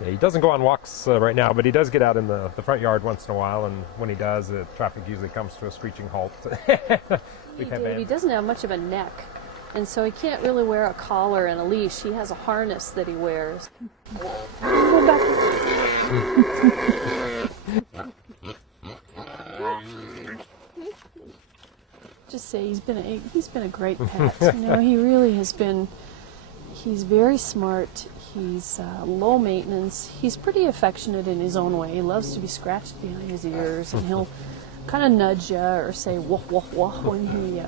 Yeah, he doesn't go on walks right now, but he does get out in the front yard once in a while, and when he does, the traffic usually comes to a screeching halt. He doesn't have much of a neck, and so he can't really wear a collar and a leash. He has a harness that he wears. Go back. Just say he's been a great pet. You know, he really has been. He's very smart. He's low maintenance. He's pretty affectionate in his own way. He loves to be scratched behind his ears, and he'll kind of nudge you or say woof woof woof when he.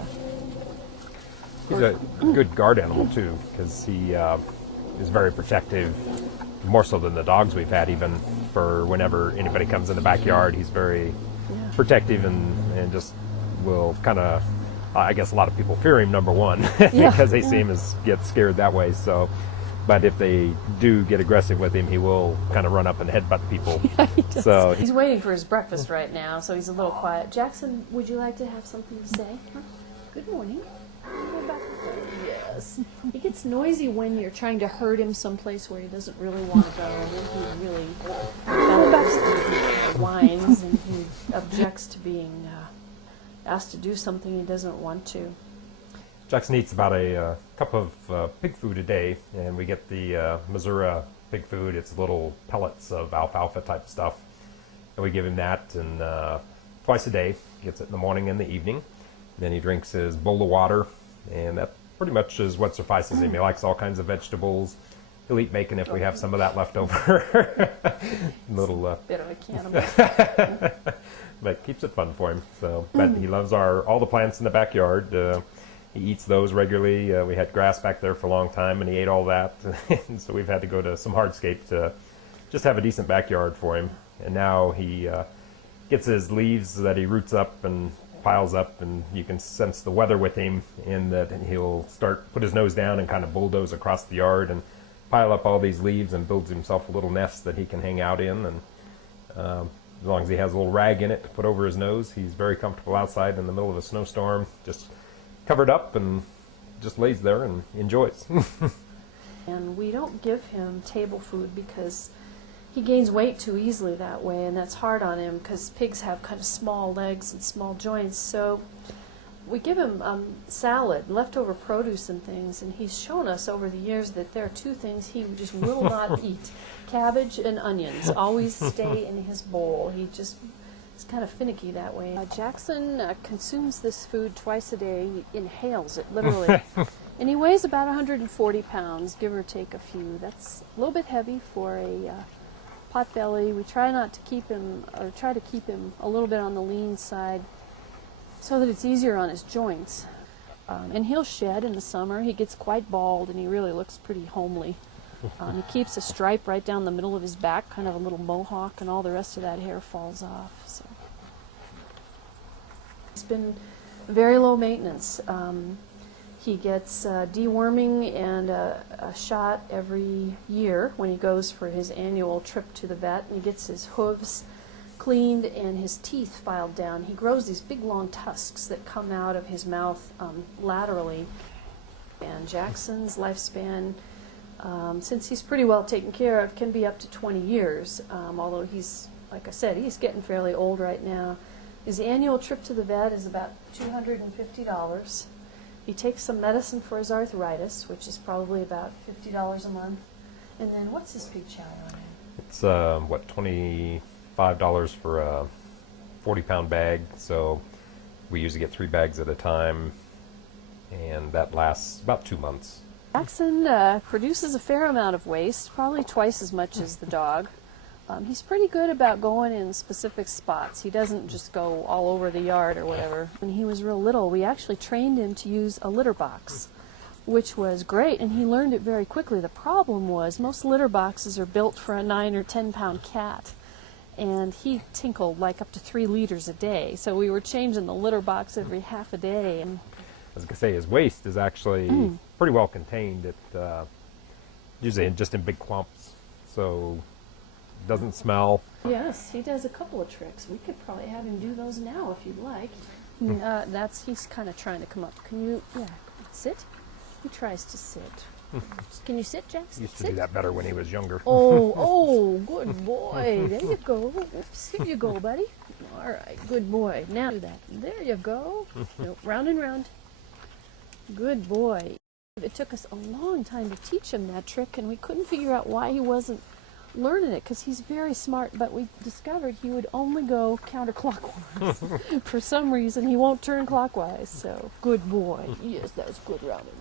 He's a good guard animal too, because he is very protective, more so than the dogs we've had. Even for whenever anybody comes in the backyard, he's very protective and just will kind of. I guess a lot of people fear him, number one, because they see him as get scared that way. So, but if they do get aggressive with him, he will kind of run up and headbutt people. So he's waiting for his breakfast right now, so he's a little quiet. Jackson, would you like to have something to say? Good morning. Yes. He gets noisy when you're trying to herd him someplace where he doesn't really want to go. And then he really bellows and he whines and he objects to being asked to do something he doesn't want to. Jackson eats about a cup of pig food a day, and we get the Missouri pig food. It's little pellets of alfalfa type stuff, and we give him that, and twice a day. He gets it in the morning and the evening. Then he drinks his bowl of water, and that pretty much is what suffices him. He likes all kinds of vegetables. He'll eat bacon if we have some of that left over. Little bit of a cannibal. But keeps it fun for him. So, but he loves all the plants in the backyard. He eats those regularly. We had grass back there for a long time, and he ate all that. And so we've had to go to some hardscape to just have a decent backyard for him. And now he gets his leaves that he roots up and piles up, and you can sense the weather with him in that he'll put his nose down and kind of bulldoze across the yard and pile up all these leaves and builds himself a little nest that he can hang out in. And as long as he has a little rag in it to put over his nose, he's very comfortable outside in the middle of a snowstorm, just covered up and just lays there and enjoys. And we don't give him table food because he gains weight too easily that way, and that's hard on him because pigs have kind of small legs and small joints. So we give him salad, leftover produce and things, and he's shown us over the years that there are two things he just will not eat. Cabbage and onions always stay in his bowl. He's kind of finicky that way. Jackson consumes this food twice a day. He inhales it, literally. And he weighs about 140 pounds, give or take a few. That's a little bit heavy for a pot-belly. We try to keep him a little bit on the lean side so that it's easier on his joints. And he'll shed in the summer. He gets quite bald, and he really looks pretty homely. He keeps a stripe right down the middle of his back, kind of a little mohawk, and all the rest of that hair falls off. So he's been very low maintenance. He gets deworming and a shot every year when he goes for his annual trip to the vet, and he gets his hooves cleaned and his teeth filed down. He grows these big long tusks that come out of his mouth laterally. And Jackson's lifespan, since he's pretty well taken care of, can be up to 20 years, although he's, like I said, he's getting fairly old right now. His annual trip to the vet is about $250. He takes some medicine for his arthritis, which is probably about $50 a month. And then what's his pig chow on him? It's, $25 for a 40-pound bag, so we usually get 3 bags at a time, and that lasts about 2 months. Jackson produces a fair amount of waste, probably twice as much as the dog. He's pretty good about going in specific spots. He doesn't just go all over the yard or whatever. When he was real little, we actually trained him to use a litter box, which was great, and he learned it very quickly. The problem was most litter boxes are built for a 9 or 10-pound cat, and he tinkled like up to 3 liters a day. So we were changing the litter box every half a day. And I was going to say, his waste is actually pretty well contained. It usually just in big clumps, so it doesn't smell. Yes, he does a couple of tricks. We could probably have him do those now if you'd like. He's kind of trying to come up. Can you, sit? He tries to sit. Can you sit, Jax? He used to Sit. do that better when he was younger. Oh, good boy. There you go. Oops, here you go, buddy. All right, good boy. Now do that. There you go. Nope, round and round. Good boy. It took us a long time to teach him that trick, and we couldn't figure out why he wasn't learning it, because he's very smart, but we discovered he would only go counterclockwise. For some reason, he won't turn clockwise, so good boy. Yes, that was good rounding.